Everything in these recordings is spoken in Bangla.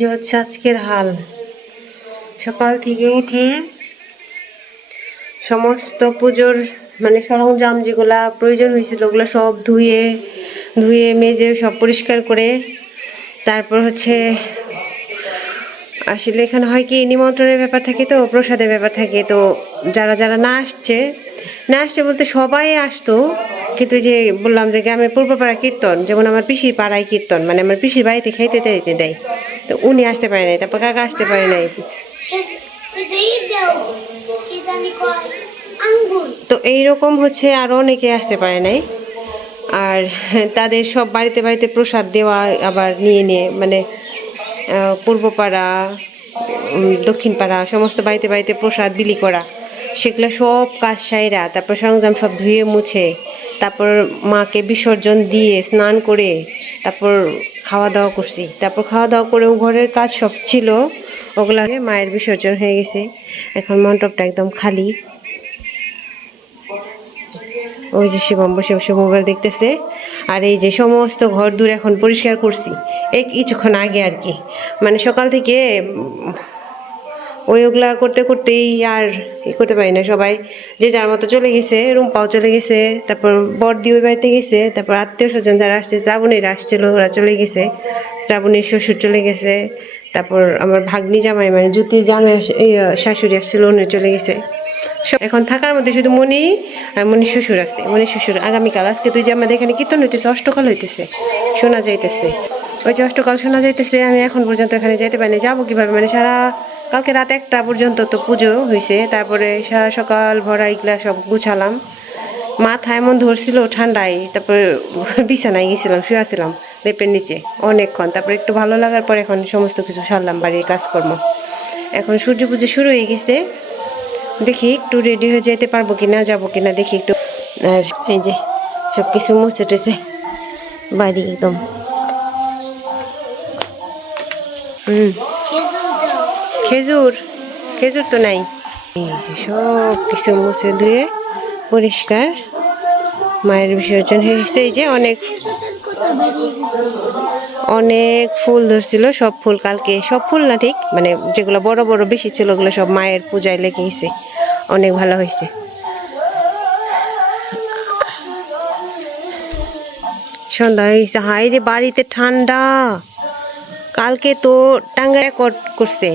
যে হচ্ছে আজকের হাল। সকাল থেকে উঠে সমস্ত পুজোর মানে সরঞ্জাম যেগুলা প্রয়োজন হয়েছিল ওগুলো সব ধুয়ে ধুয়ে মেজে সব পরিষ্কার করে তারপর হচ্ছে আসলে এখানে হয় কি নিমন্ত্রণের ব্যাপার থাকে, তো প্রসাদের ব্যাপার থাকে, তো যারা যারা না আসছে বলতে সবাই আসতো, কিন্তু যে বললাম যে গ্রামের পূর্বপাড়া কীর্তন, যেমন আমার পিসির পাড়ায় কীর্তন, মানে আমার পিসির বাড়িতে খাইতে টাইতে দেয়, তো উনি আসতে পারে নাই, তারপর কাকা আসতে পারে নাই, তো এইরকম হচ্ছে আরও অনেকে আসতে পারে নাই। আর তাদের সব বাড়িতে বাড়িতে প্রসাদ দেওয়া, আবার নিয়ে নিয়ে মানে পূর্বপাড়া দক্ষিণ পাড়া সমস্ত বাড়িতে বাড়িতে প্রসাদ বিলি করা, সেগুলো সব কাজ সাইরা তারপর সরঞ্জাম সব ধুয়ে মুছে তারপর মাকে বিসর্জন দিয়ে স্নান করে তারপর খাওয়া দাওয়া করছি। তারপর খাওয়া দাওয়া করেও ঘরের কাজ সব ছিল, ওগুলা মায়ের বিসর্জন হয়ে গেছে। এখন মণ্ডপটা একদম খালি। ওই যে শিবম বসে বসে মোবাইল দেখতেছে, আর এই যে সমস্ত ঘর দূর এখন পরিষ্কার করছি এই কিছুক্ষণ আগে আর কি, মানে সকাল থেকে ওইগুলা করতে করতেই আর করতে পারি না। সবাই যে যার মতো চলে গেছে, রুম্পাও চলে গেছে, তারপর বড়দি ওই বাড়িতে গেছে, তারপর আত্মীয় স্বজন যারা আসছে, শ্রাবণীরা আসছিল ওরা চলে গেছে, শ্রাবণীর শ্বশুর চলে গেছে, তারপর আমার ভাগ্নি জামাই মানে জ্যোতির জামাই শাশুড়ি আসছিল, উনি চলে গেছে। এখন থাকার মধ্যে শুধু মনি আর মনির শ্বশুর আসছে। মনির শ্বশুর আগামীকাল, আজকে তুই যে আমাদের এখানে কীর্তন হইতেছে, অষ্টকাল হইতেছে, শোনা যাইতেছে, ওই যে অষ্টকাল শোনা যাইতেছে। আমি এখন পর্যন্ত এখানে যাইতে পারিনি, যাবো কীভাবে, মানে সারা কালকে রাত 1টা পর্যন্ত তো পুজো হয়েছে, তারপরে সারা সকাল ভরা এগুলা সব গুছালাম, মাথা এমন ধরছিল ঠান্ডায়, তারপরে বিছানায় গেছিলাম, শুয়েছিলাম লেপের নিচে অনেকক্ষণ, তারপরে একটু ভালো লাগার পর এখন সমস্ত কিছু সারলাম বাড়ির কাজকর্ম। এখন সূর্য পুজো শুরু হয়ে গেছে, দেখি একটু রেডি হয়ে যেতে পারবো কিনা, যাবো কিনা দেখি একটু। আর এই যে সব কিছু মুছে টুছে বাড়ি একদম। খেজুর খেজুর তো নাই। এই যে সব কিছু মুছে ধুয়ে পরিষ্কার মায়ের বিসর্জন হয়ে গেছে। এই যে অনেক অনেক ফুল ধরছিল, সব ফুল কালকে, সব ফুল না ঠিক, মানে যেগুলো বড় বড় বেশি ছিল ওগুলো সব মায়ের পূজায় লেগে গেছে, অনেক ভালো হয়েছে। সন্ধ্যা হয়ে গেছে। হাই রে বাড়িতে ঠান্ডা, কালকে তো টাঙ্গায় রেকর্ড করছে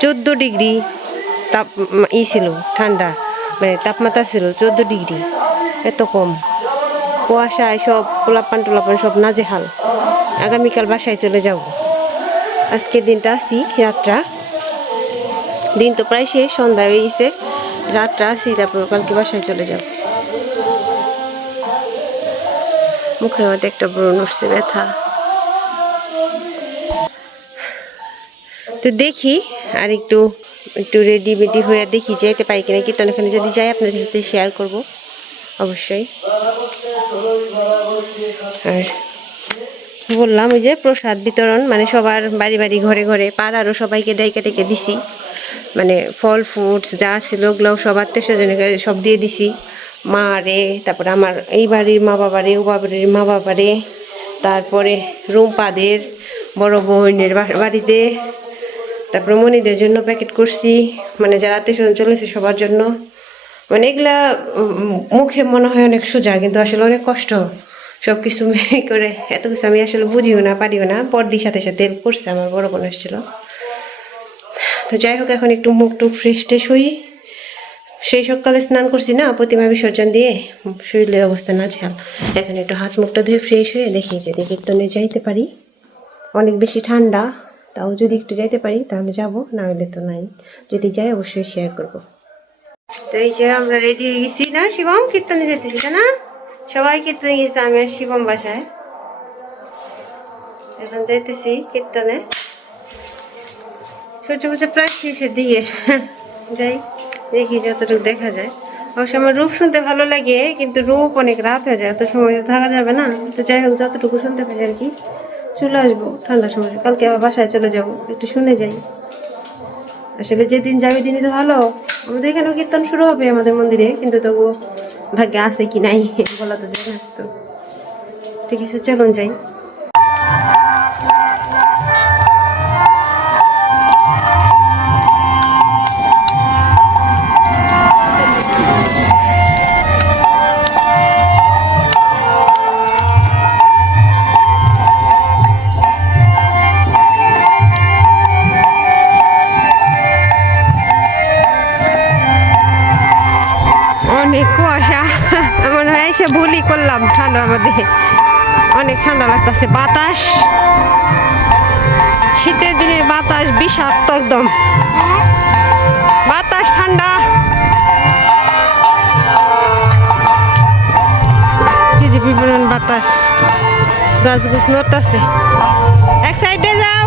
14 ডিগ্রি তাপ ছিল, ঠান্ডা মানে তাপমাত্রা ছিল 14 ডিগ্রি, এত কম। কুয়াশায় সব পোলাপান টোলাপান সব নাজেহাল। আগামীকাল বাসায় চলে যাব। আজকের দিনটা আসি, রাতটা, দিন তো প্রায় শেষ, সন্ধ্যা হয়ে গেছে, রাতটা আসি, তারপর কালকে বাসায় চলে যাব। মুখের মধ্যে একটা ব্রণ উঠছে, ব্যথা। তো দেখি আর একটু একটু রেডি বেডি হয়ে দেখি যেতে পারি কিনা কীর্তন। এখানে যদি যাই আপনাদের সাথে শেয়ার করব অবশ্যই। আর বললাম ওই যে প্রসাদ বিতরণ, মানে সবার বাড়ি বাড়ি ঘরে ঘরে পাড়ারও সবাইকে ডাইকে ডেকে দিছি, মানে ফল ফ্রুটস যা ছিল ওগুলোও সব আত্মীয় স্বজনকে সব দিয়ে দিছি। মা রে, তারপরে আমার এই বাড়ির মা বাবারে, ও বাড়ির মা বাবারে, তারপরে রুম্পাদের বড় বোনের বাড়িতে, তারপরে মনিদের জন্য প্যাকেট করছি, মানে যারা আত্মীয় স্বজন চলেছে সবার জন্য। মানে এগুলা মুখে মনে হয় অনেক সোজা, কিন্তু আসলে অনেক কষ্ট সব কিছু করে, এত কিছু আমি আসলে বুঝিও না পারিও না। পরদিন সাথে সাথে হেল্প করছে, আমার বড় বোন এসেছিল। তো যাই হোক, এখন একটু মুখ টুক ফ্রেশ ট্রেশ হই। সেই সকালে স্নান করছি না প্রতিমা বিসর্জন দিয়ে, শরীরের অবস্থা নাজেহাল। এখন একটু হাত মুখটা ধুয়ে ফ্রেশ হয়ে দেখি যদি কীর্তনে যাইতে পারি। অনেক বেশি ঠান্ডা, তাও যদি একটু যাইতে পারি তাহলে যাব, না হলে তো নাই। যদি যাই অবশ্যই শেয়ার করব। তো এই যে আমরা রেডি হয়ে গেছি না শিবম, কীর্তনে যেতেছি না, সবাই কীর্তনে গেছে, আমি আর শিবম বাসায়। এখন যাইতেছি কীর্তনে, সূর্য পুজো প্রায় শেষের দিকে, যাই দেখি যতটুকু দেখা যায়। অবশ্য আমার রূপ শুনতে ভালো লাগে, কিন্তু রূপ অনেক রাত হয়ে যায়, এত সময় তো থাকা যাবে না। তো যাই হোক, যতটুকু শুনতে পারি আর কি। চলে আসবো ঠান্ডার সময়, কালকে আবার বাসায় চলে যাব, একটু শুনে যাই। আসলে যেদিন যাবে দিনই তো ভালো। আমাদের এখানেও কীর্তন শুরু হবে আমাদের মন্দিরে, কিন্তু তবুও ভাগ্যে আছে কি নাই বলা তো যায় না। তো ঠিক আছে, চলুন যাই। এসে ভুলই করলাম ঠান্ডার মধ্যে, অনেক ঠান্ডা লাগতেছে। বাতাস, শীতের দিনের বাতাস বিষাক্ত একদম, বাতাস ঠান্ডা। কি যে বিবরণ বাতাস, গাছ গুছ নড়তাছে। এক সাইডে যাও।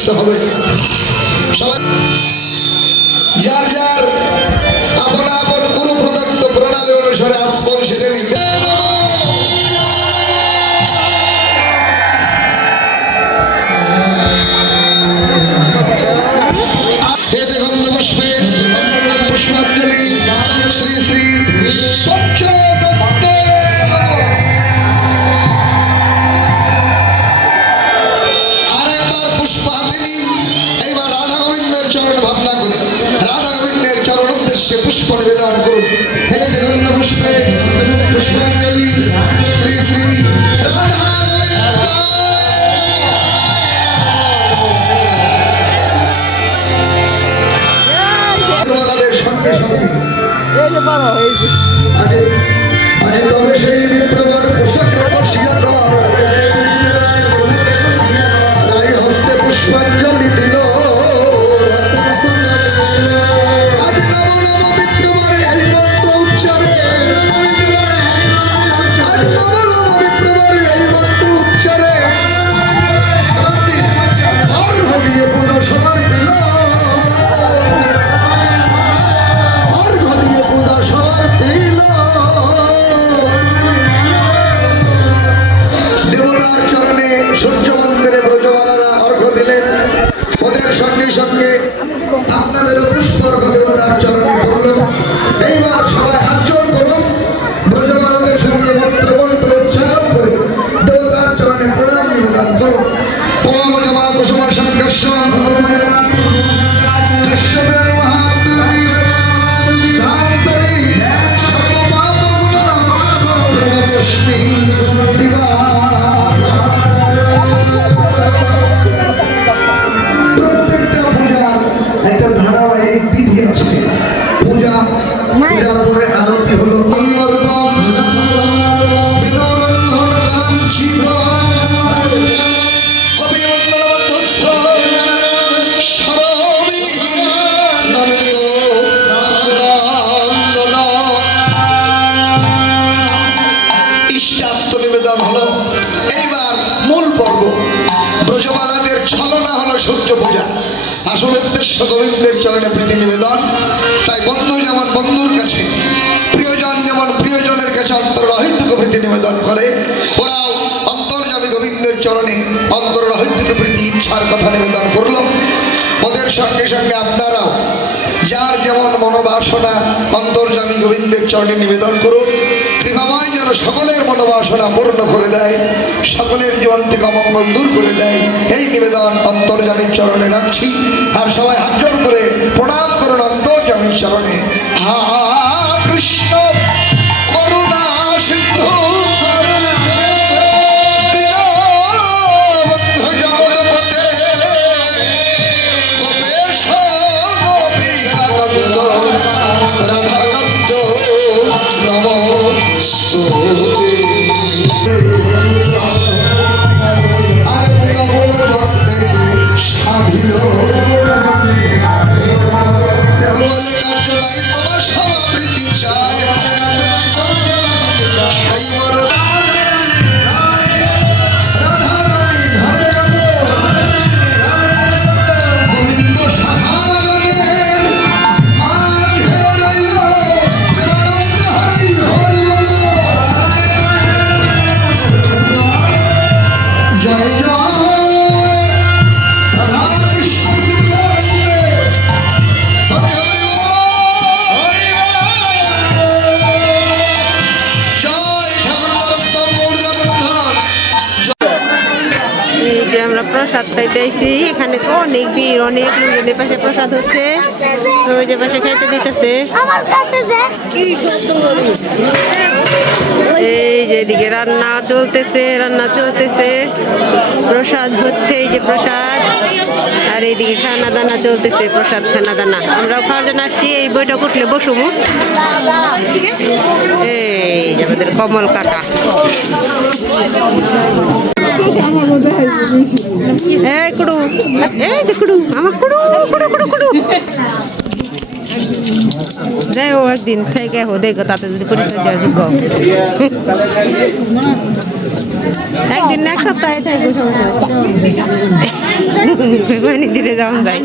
সন্তুষ্ট হবে। সবাই যার যার আপন আপন গুরু প্রদত্ত প্রণালী অনুসারে আশ্রম সেরে নিতে পুষ্পাঞ্জলি শ্রী শ্রী আরেকবার পুষ্প হাতে নিন। এইবার রাধা গোবিন্দের চরণ ভাবনা করে রাধা গোবিন্দের চরণ উদ্দেশ্যে পুষ্প নিবেদন করুন। হে দেবন্দ পুষ্পে পুষ্পাঞ্জলি শ্রী শ্রী রাধা সঙ্গে সঙ্গে আরে তবে সেই বিপ্রবর পোশাক বসিয়া কর রায় হস্তে পুষ্পাঞ্জলি দিল। আজ নম নম বিপ্রবরে এই মন্ত্র উচ্চারে আজ নম নম বিপ্রবরে এই মন্ত্র উচ্চারে আর হবিয়ে পুজো সবার দিল। দেবতার চরণে সূর্য মন্দিরে ব্রজবালারা অর্ঘ্য দিলেন। ওদের সঙ্গে সঙ্গে আপনাদেরও পুষ্পর্ঘ্য দেবতার চরণে পড়ল। এইবার সবাই হাত জোড় করুন। ব্রজবালাদের সঙ্গে মন্ত্র উচ্চারণ করে দেবতার চরণে প্রণাম নিবেদন করুন। ওম জমা কুসুম সংঘর্ষ প্রত্যেকটা পূজার একটা ধারাবাহিক বিধি আছে। পূজার পরে আরতি হলো নিবেদন হলো। এইবার মূল পর্ব ব্রজবালাদের ছলনা হলো সূর্য পূজা। আসল উদ্দেশ্য গোবিন্দের চরণে প্রীতি নিবেদন। তাই বন্ধু যেমন বন্ধুর কাছে, প্রিয়জন যেমন প্রিয়জনের কাছে অন্তর্রহিতকে প্রীতি নিবেদন করে, ওরাও অন্তর্যামী গোবিন্দের চরণে অন্তর্রহিতকে প্রীতি ইচ্ছার কথা নিবেদন করলো। ওদের সঙ্গে সঙ্গে আপনারাও যার যেমন মনোবাসনা অন্তর্যামী গোবিন্দের চরণে নিবেদন করুন। কৃপাময় যেন সকলের মনোবাসনা পূর্ণ করে দেয়, সকলের জীবন থেকে অমঙ্গল দূর করে দেয়, এই নিবেদন অন্তর্যামীর চরণে রাখছি। আর সবাই হাত জোড় করে প্রণাম করুন অন্তর্যামীর চরণে। হা কৃষ্ণ করুণা সিন্ধু প্রসাদ খাইতে আইছি। এখানে তো অনেক ভিড়, অনেক লোকজনের পাশে প্রসাদ হচ্ছে, ওই যে পাশে খাইতে দিতেছে। এই যে এদিকে রান্না চলতেছে, প্রসাদ হচ্ছে, এই যে প্রসাদ। আর এইদিকে খানা দানা চলতেছে, প্রসাদ খানা দানা। আমরাও খাওয়ার জন্য আসছি। এই বইটা উঠলে বসুমু। এই যে আমাদের কমল কাকা। এই কুড়ু, এই যে কুড়ু, আমার কুড়ু কুড়ু কুড়ু কুড়ু। যাই ও একদিন থেকে দেখো তাতে যদি পরিচয় দেওয়া যোগ্য। একদিন না এক সপ্তাহে থাকবো সমস্যা পানি দিলে যাওয়া যায়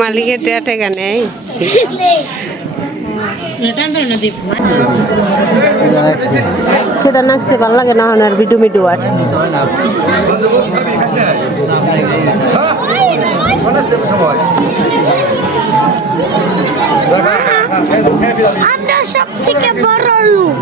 মালিকের টাকা নেই খেতে নাচতে ভালো লাগে না আর বিডু মিডু আর আমরা সব থেকে বড় লোক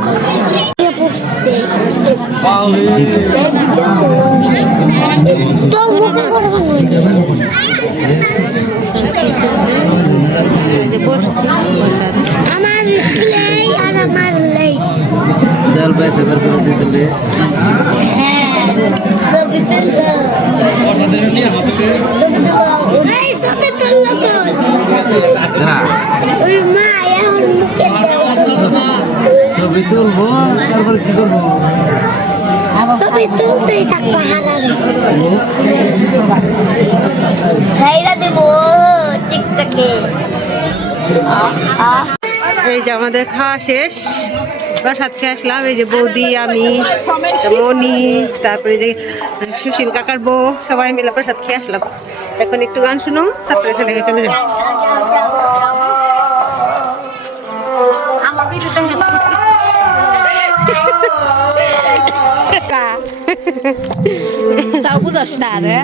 আমার লেই আর আমার লেই জল বাইতে বের করে দিতে হ্যাঁ ছবি তুললো এই ছবি তুললো না ওই মা এখন মুখে ছবি তুলবো তারপর কি করবো ছবি তুলতেই থাকবো হারাবে সাইরা দেবো টিকটকে এই যে আমাদের খাওয়া শেষ প্রসাদ খেয়ে আসলাম এই যে বৌদি আমি মনি তারপরে যে সুশীল কাকার বউ সবাই মিলে প্রসাদ খেয়ে আসলাম এখন একটু গান শুনো তারপরে চলে চলে যাবো আমার ভিডিওটা তাও বুঝাস না রে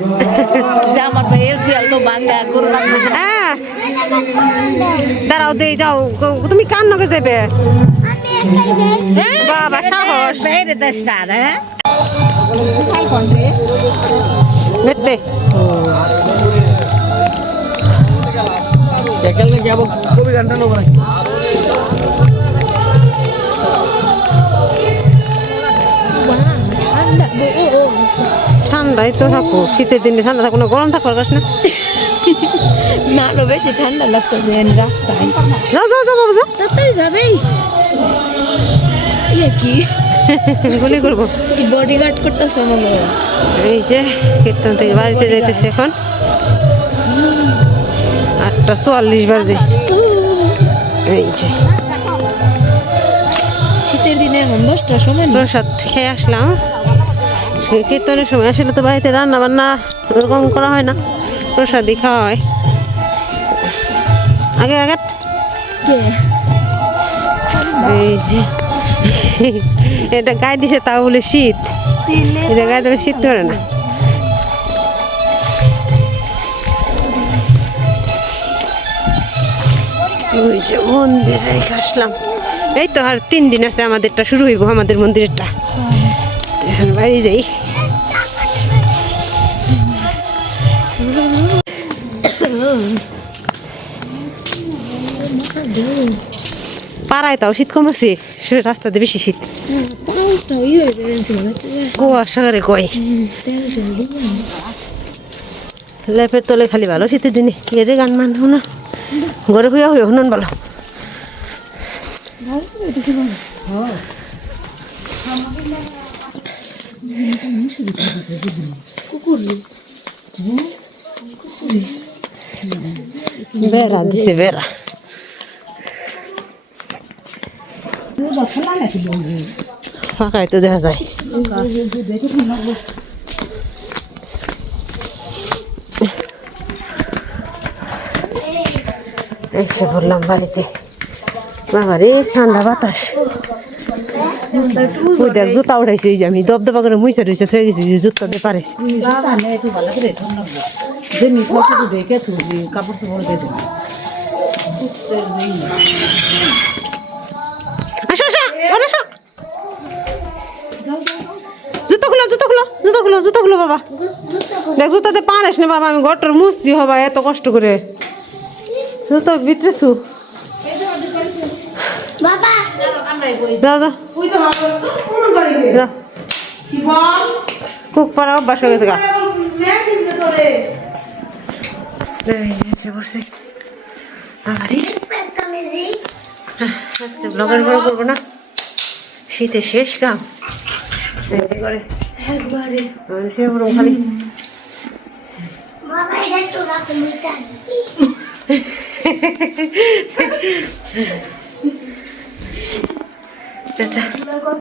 যে আমার ভাইয়ের খেয়াল তো বাংলা করলাম দাঁড়াও দিয়ে যাও তুমি কার নগে যাবে বাবা সাহস বাইরে দেশ না রে মেতে একালে যাব কবি গানটা নেব না ঠান্ডাই তো থাকো শীতের দিনে ঠান্ডা থাকো না গরম থাকো না না আরো বেশি ঠান্ডা লাগতেছে রাস্তায় যাও যাও যাও বাবা যাও তাড়াতাড়ি যাবেই ইয়ে কি গুলি করবো কি বডি গার্ড করতেছ আমাকে এই যে কীর্তন থেকে বাড়িতে যাইতেছে এখন 8:44 বাজে এই যে শীতের দিনে এখন 10টার সময় না প্রসাদ খেয়ে আসলাম সে কীর্তনের সময় আসলে তো বাড়িতে রান্না বান্না ওরকম করা হয় না প্রসাদই খাওয়া হয় আগে আগে কে এই যে এটা গায়ে দিছে তাও বলে শীত এটা গায়ে দিলে শীত করে না ওই যে মন্দির রেখে আসলাম এই তো আর 3 দিন আছে আমাদেরটা শুরু হইব আমাদের মন্দিরেরটা এখন বাড়ি যাই পাড়ায় তাও শীত কমেছে রাস্তাতে বেশি শীত তাও ইয়ে হয়ে গেছে কুয়াশা করে কয় লেপের তলে খালি ভালো শীতের দিনে কি রে গান মান না ঘরে হইয়া হইয়া শুনুন ভালো বেড়া দিছে বেড়া ফাঁকাই তো দেখা যায় এসে বললাম বাড়িতে বাবারে ঠান্ডা বাতাস ওই দেখ জুতা উঠাইছে এই যে আমি দবদবা করে মুইসা টুইসা থয়ে গেছি যে জুতা দিয়ে পারে কাপড় চোপড় দিয়ে দেবো আসো আসো ওরে আসো জুতো খুলো জুতো খুলো জুতো খুলো জুতো খুলো বাবা দেখ জুতাতে পারিস না বাবা আমি ঘরটার মুছছি হবা এত কষ্ট করে জুতো ভিতরে ছু বাবা যাও যাও যাও কুক পাড়া অভ্যাস হয়ে গেছে গা বসে আরে কামিজি আজকে ব্লগের বই করবো না শীতে শেষ কাম করে একবারে খালি বাবা এটা তো রাখো মিটা টাটা।